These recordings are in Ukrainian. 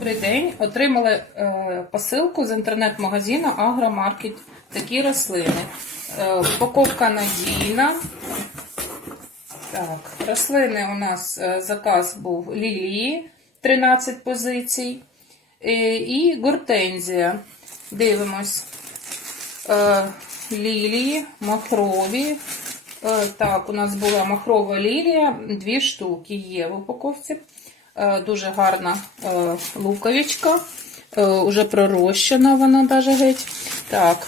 Добрий день. Отримали е, посилку з інтернет-магазину Агромаркет. Такі рослини. Е, упаковка надійна. Так, рослини у нас е, заказ був лілії 13 позицій. І гортензія. Дивимось. Лілії, махрові. Так, у нас була махрова лілія, дві штуки є в упаковці. Е, Дуже гарна е, луковичка. Е, Уже пророщена вона даже геть. Так,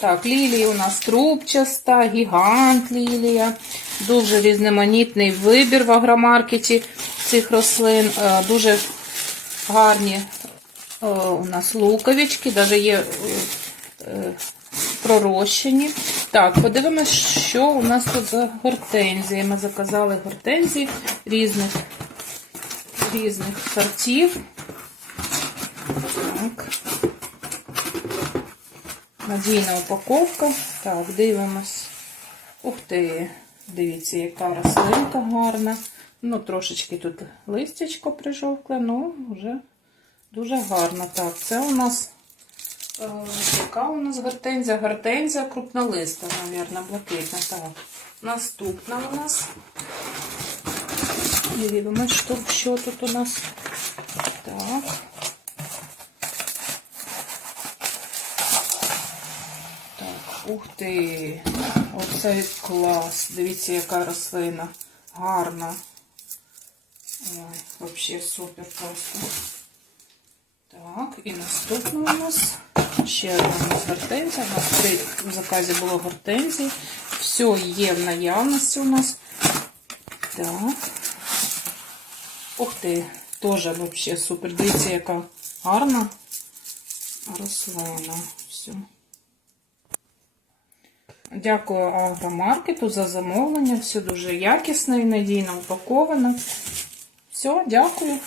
так, лілії у нас трубчаста, гігант лілія. Дуже різноманітний вибір в агромаркеті цих рослин. Дуже гарні у нас луковички, навіть є пророщені. Так, подивимось, що у нас тут за гортензії. Ми заказали гортензії різних, різних сортів. Так. Надійна упаковка. Так, дивимось. Ух ти, дивіться, яка рослинка гарна. Ну, трошечки тут листячко прижовкле, ну, вже дуже гарно. Так, це у нас Яка у нас гортензія? Гортензія крупнолиста, мабуть, блакитна. Так. Наступна у нас. Дивимось, що, що тут у нас. Так. Так, ух ти. Оцей клас. Дивіться, яка рослина. Гарна. Ой, взагалі супер просто. Так, і наступна у нас ще одна гортензія. У нас в заказі було гортензії. Все є в наявності у нас. Так. Ух ти, теж взагалі супер. Дивіться, яка гарна рослина. Все. Дякую агромаркету за замовлення. Все дуже якісно і надійно упаковано. Все, дякую.